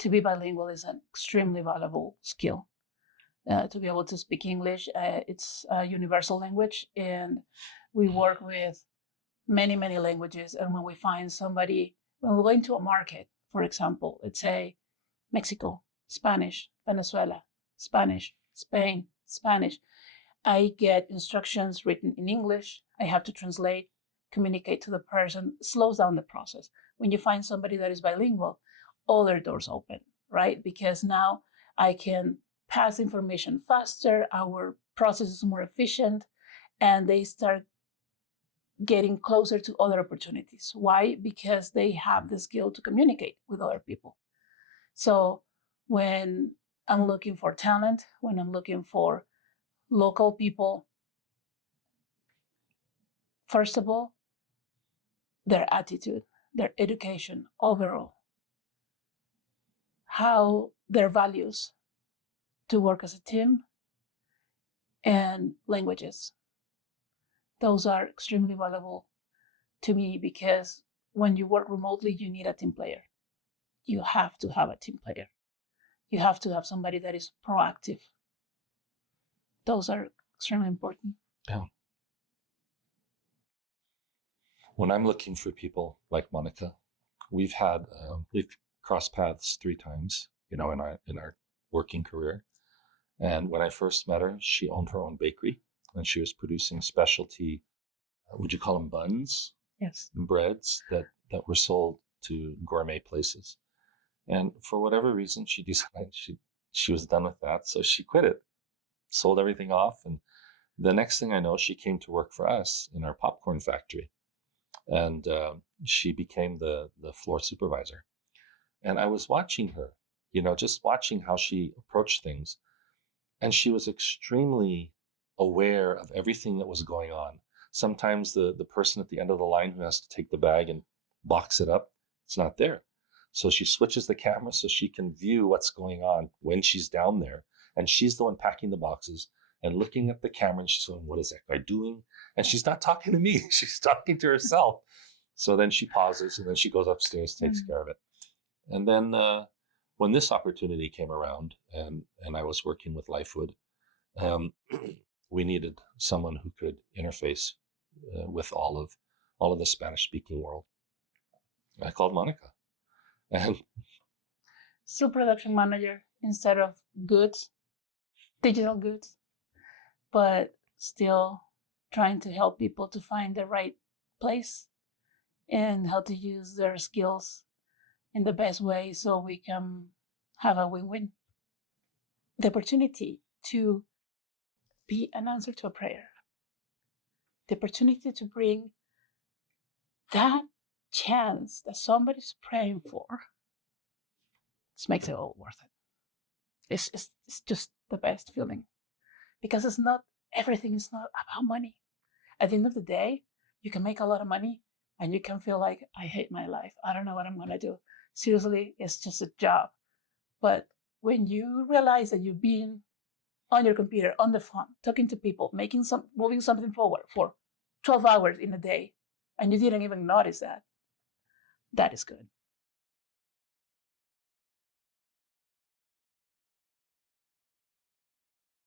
to be bilingual is an extremely valuable skill. To be able to speak English, it's a universal language, and we work with many, many languages. And when we find somebody, when we go into a market, for example, let's say Mexico, Spanish, Venezuela, Spanish, Spain, Spanish, I get instructions written in English. I have to translate, communicate to the person, slows down the process. When you find somebody that is bilingual, all their doors open, right? Because now I can pass information faster, our process is more efficient, and they start getting closer to other opportunities. Why? Because they have the skill to communicate with other people. So when I'm looking for talent, when I'm looking for local people, first of all, their attitude, their education overall, how their values to work as a team, and languages. Those are extremely valuable to me because when you work remotely, you need a team player. You have to have a team player. You have to have somebody that is proactive. Those are extremely important. Yeah. When I'm looking for people like Monica, we've crossed paths 3 times, in our working career. And when I first met her, she owned her own bakery, and she was producing specialty, would you call them buns? Yes. Breads that were sold to gourmet places. And for whatever reason, she decided she was done with that. So she quit it, sold everything off. And the next thing I know, she came to work for us in our popcorn factory. And she became the floor supervisor. And I was watching her, just watching how she approached things. And she was extremely aware of everything that was going on. Sometimes the person at the end of the line who has to take the bag and box it up, it's not there. So she switches the camera so she can view what's going on when she's down there. And she's the one packing the boxes and looking at the camera, and she's going, what is that guy doing? And she's not talking to me. She's talking to herself. So then she pauses, and then she goes upstairs, takes care of it. And then when this opportunity came around, and I was working with LiveWood, we needed someone who could interface with all of the Spanish-speaking world. I called Monica. And still production manager instead of goods, digital goods, but still trying to help people to find the right place and how to use their skills in the best way so we can have a win-win. The opportunity to be an answer to a prayer. The opportunity to bring that chance that somebody's praying for. This makes it all worth it. It's just the best feeling. Because everything is not about money. At the end of the day, you can make a lot of money and you can feel like, I hate my life. I don't know what I'm going to do. Seriously, it's just a job. But when you realize that you've been on your computer, on the phone, talking to people, moving something forward for 12 hours in a day, and you didn't even notice that is good.